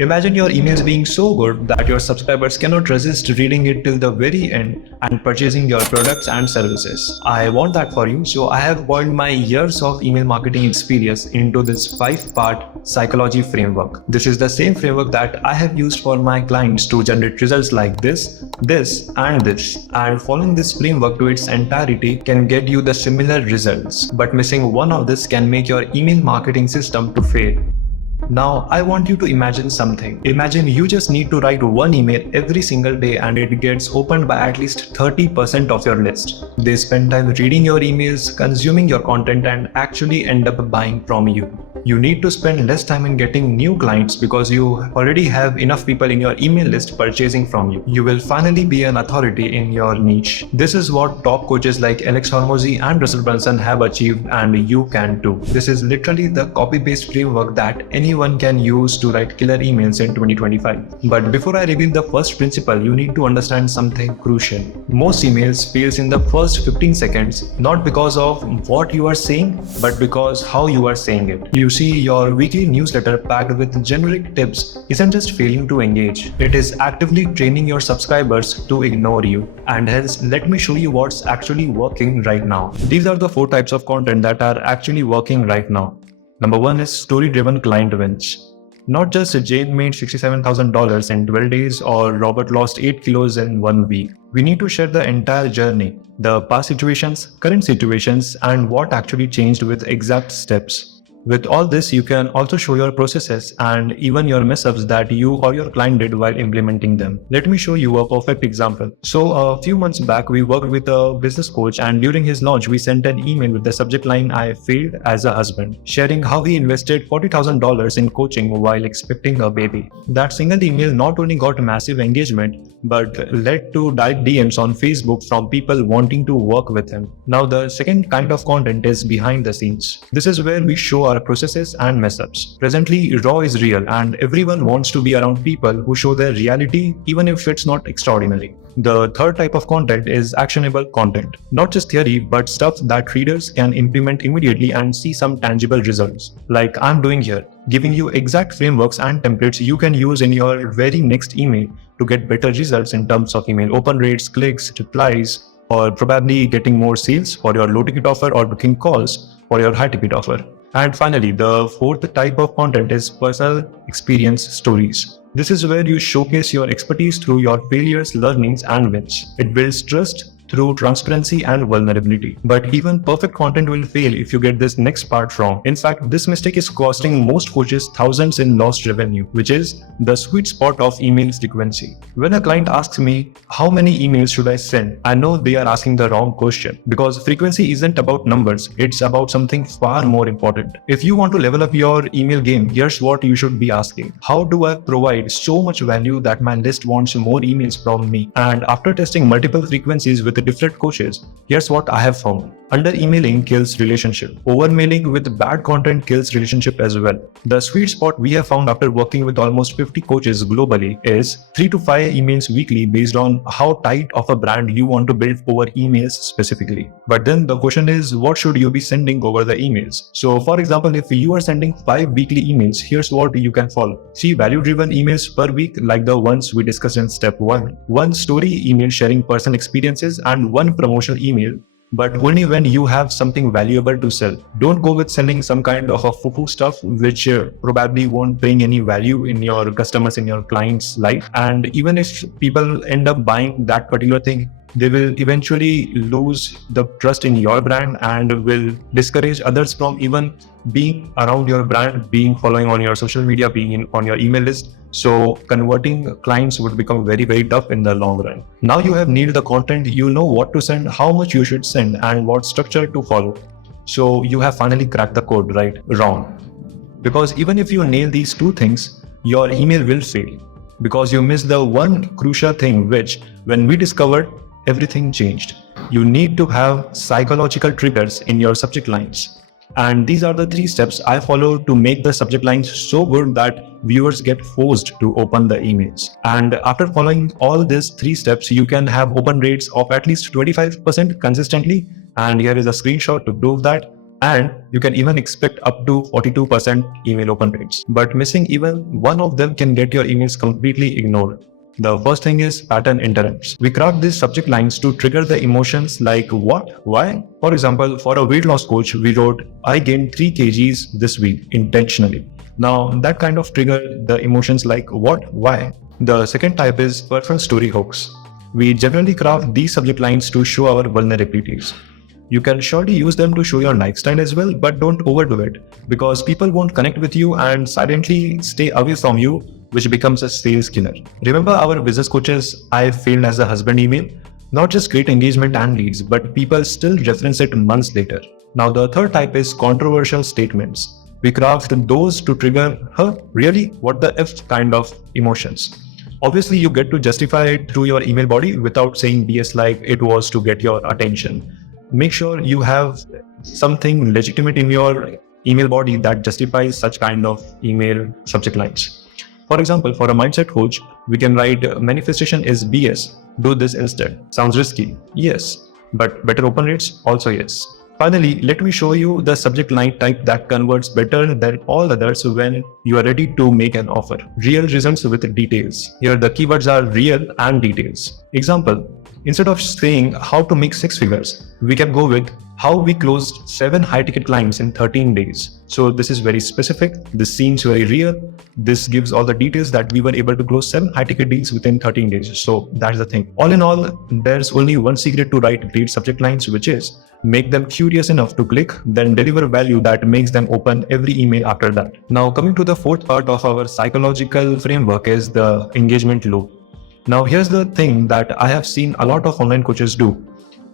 Imagine your emails being so good that your subscribers cannot resist reading it till the very end and purchasing your products and services. I want that for you, so I have boiled my years of email marketing experience into this 5-part psychology framework. This is the same framework that I have used for my clients to generate results like this, and this. And following this framework to its entirety can get you the similar results. But missing one of this can make your email marketing system to fail. Now, I want you to imagine something. Imagine you just need to write one email every single day and it gets opened by at least 30% of your list. They spend time reading your emails, consuming your content, and actually end up buying from you. You need to spend less time in getting new clients because you already have enough people in your email list purchasing from you. You will finally be an authority in your niche. This is what top coaches like Alex Hormozy and Russell Brunson have achieved, and you can too. This is literally the copy-paste framework that anyone can use to write killer emails in 2025. But before I reveal the first principle, you need to understand something crucial. Most emails fails in the first 15 seconds, not because of what you are saying, but because how you are saying it. You see, your weekly newsletter packed with generic tips isn't just failing to engage, it is actively training your subscribers to ignore you. And hence, let me show you what's actually working right now. These are the 4 types of content that are actually working right now. Number 1 is story-driven client wins. Not just Jane made $67,000 in 12 days or Robert lost 8 kilos in 1 week. We need to share the entire journey, the past situations, current situations, and what actually changed with exact steps. With all this, you can also show your processes and even your mess-ups that you or your client did while implementing them. Let me show you a perfect example. So a few months back, we worked with a business coach, and during his launch, we sent an email with the subject line, "I failed as a husband," sharing how he invested $40,000 in coaching while expecting a baby. That single email not only got massive engagement, but led to direct DMs on Facebook from people wanting to work with him. Now, the second kind of content is behind the scenes. This is where we show our processes and mess-ups. Presently, raw is real, and everyone wants to be around people who show their reality, even if it's not extraordinary. The third type of content is actionable content. Not just theory, but stuff that readers can implement immediately and see some tangible results. Like I'm doing here, giving you exact frameworks and templates you can use in your very next email to get better results in terms of email open rates, clicks, replies, or probably getting more sales for your low ticket offer or booking calls for your high ticket offer. And finally, the fourth type of content is personal experience stories. This is where you showcase your expertise through your failures, learnings, and wins. It builds trust through transparency and vulnerability. But even perfect content will fail if you get this next part wrong. In fact, this mistake is costing most coaches thousands in lost revenue, which is the sweet spot of email frequency. When a client asks me, how many emails should I send? I know they are asking the wrong question, because frequency isn't about numbers, it's about something far more important. If you want to level up your email game, here's what you should be asking. How do I provide so much value that my list wants more emails from me? And after testing multiple frequencies with different coaches, here's what I have found. Under emailing kills relationship. Over mailing with bad content kills relationship as well. The sweet spot we have found after working with almost 50 coaches globally is 3 to 5 emails weekly based on how tight of a brand you want to build over emails specifically. But then the question is, what should you be sending over the emails? So for example, if you are sending 5 weekly emails, here's what you can follow. 3 value-driven emails per week like the ones we discussed in step 1. 1 story email sharing personal experiences, and 1 promotional email, but only when you have something valuable to sell. Don't go with sending some kind of a foo-foo stuff which probably won't bring any value in your customers, in your client's life. And even if people end up buying that particular thing, they will eventually lose the trust in your brand and will discourage others from even being around your brand, being following on your social media, being on your email list. So converting clients would become very, very tough in the long run. Now you have nailed the content, you know what to send, how much you should send, and what structure to follow. So you have finally cracked the code, right? Wrong. Because even if you nail these 2 things, your email will fail. Because you missed the one crucial thing which, when we discovered, everything changed. You need to have psychological triggers in your subject lines. And these are the 3 steps I follow to make the subject lines so good that viewers get forced to open the emails. And after following all these 3 steps, you can have open rates of at least 25% consistently. And here is a screenshot to prove that. And you can even expect up to 42% email open rates. But missing even one of them can get your emails completely ignored. The first thing is pattern interrupts. We craft these subject lines to trigger the emotions like what, why. For example, for a weight loss coach, we wrote, I gained 3 kgs this week intentionally. Now that kind of trigger the emotions like what, why. The second type is personal story hooks. We generally craft these subject lines to show our vulnerabilities. You can surely use them to show your lifestyle as well, but don't overdo it because people won't connect with you and silently stay away from you, which becomes a sales killer. Remember our business coaches, I failed as a husband email? Not just great engagement and leads, but people still reference it months later. Now the third type is controversial statements. We craft those to trigger, huh, really? What the F kind of emotions. Obviously, you get to justify it through your email body without saying BS like it was to get your attention. Make sure you have something legitimate in your email body that justifies such kind of email subject lines. For example, for a mindset coach, we can write manifestation is BS. Do this instead. Sounds risky. Yes. But better open rates? Also yes. Finally, let me show you the subject line type that converts better than all others when you are ready to make an offer. Real results with details. Here the keywords are real and details. Example, instead of saying how to make 6 figures, we can go with how we closed 7 high-ticket clients in 13 days. So this is very specific. This seems very real. This gives all the details that we were able to close 7 high-ticket deals within 13 days. So that's the thing. All in all, there's only one secret to write great subject lines, which is make them curious enough to click, then deliver value that makes them open every email after that. Now coming to the fourth part of our psychological framework is the engagement loop. Now here's the thing that I have seen a lot of online coaches do.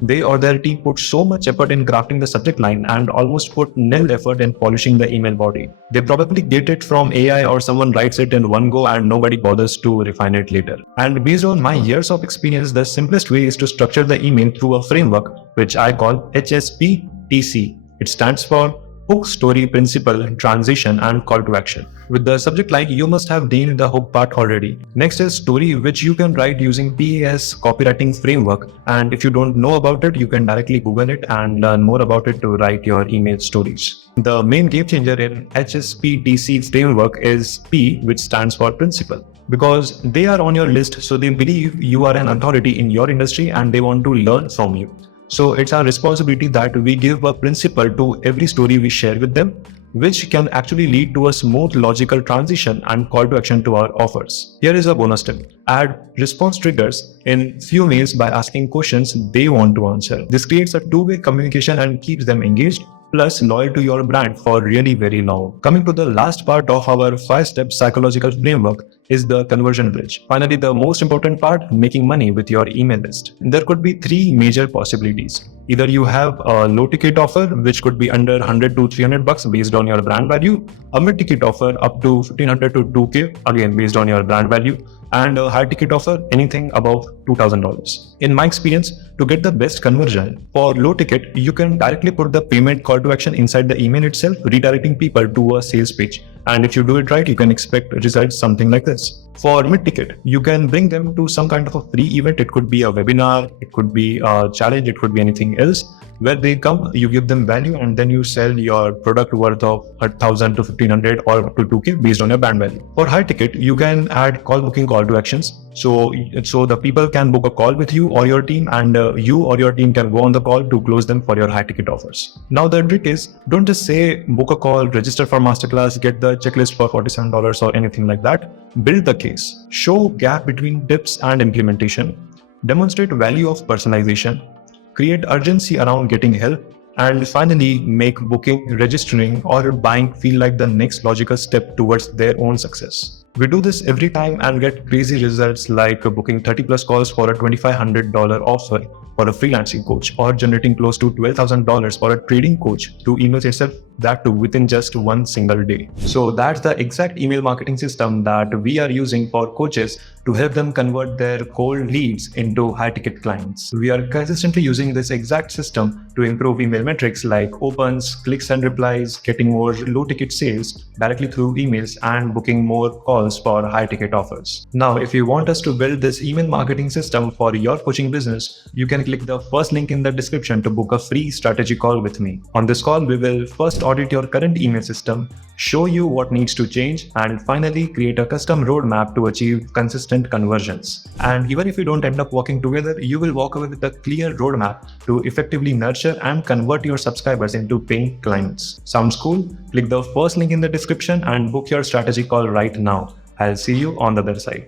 They or their team put so much effort in crafting the subject line and almost put nil effort in polishing the email body. They probably get it from AI or someone writes it in one go and nobody bothers to refine it later. And based on my years of experience, the simplest way is to structure the email through a framework which I call HSPTC. It stands for Hook, Story, Principle, Transition, and Call to Action. With the subject line, you must have nailed the hook part already. Next is story, which you can write using PAS copywriting framework. And if you don't know about it, you can directly Google it and learn more about it to write your email stories. The main game changer in HSPTC framework is P, which stands for Principle. Because they are on your list, so they believe you are an authority in your industry and they want to learn from you. So it's our responsibility that we give a principle to every story we share with them, which can actually lead to a smooth logical transition and call to action to our offers. Here is a bonus tip. Add response triggers in few mails by asking questions they want to answer. This creates a two-way communication and keeps them engaged, plus loyal to your brand for really very long. Coming to the last part of our 5-step psychological framework is the conversion bridge. Finally, the most important part, making money with your email list. There could be 3 major possibilities. Either you have a low ticket offer, which could be under 100 to 300 bucks based on your brand value, a mid ticket offer up to 1500 to 2k, again based on your brand value, and a high ticket offer, anything above $2,000. In my experience, to get the best conversion, for low ticket, you can directly put the payment call to action inside the email itself, redirecting people to a sales page. And if you do it right, you can expect results something like this. For mid-ticket, you can bring them to some kind of a free event. It could be a webinar, it could be a challenge, it could be anything else. Where they come, you give them value and then you sell your product worth of 1,000 to 1,500 or up to 2k based on your brand value. For high ticket, you can add call booking call to actions. So the people can book a call with you or your team, and you or your team can go on the call to close them for your high ticket offers. Now the trick is, don't just say book a call, register for masterclass, get the checklist for $47 or anything like that. Build the case. Show gap between tips and implementation. Demonstrate value of personalization. Create urgency around getting help, and finally make booking, registering, or buying feel like the next logical step towards their own success. We do this every time and get crazy results like booking 30 plus calls for a $2,500 offer for a freelancing coach, or generating close to $12,000 for a trading coach through emails itself, that too within just one single day. So that's the exact email marketing system that we are using for coaches to help them convert their cold leads into high ticket clients. We are consistently using this exact system to improve email metrics like opens, clicks and replies, getting more low-ticket sales directly through emails, and booking more calls for high-ticket offers. Now, if you want us to build this email marketing system for your coaching business, you can click the first link in the description to book a free strategy call with me. On this call, we will first audit your current email system, show you what needs to change, and finally create a custom roadmap to achieve consistent conversions. And even if you don't end up working together, you will walk away with a clear roadmap to effectively nurture and convert your subscribers into paying clients. Sounds cool? Click the first link in the description and book your strategy call right now. I'll see you on the other side.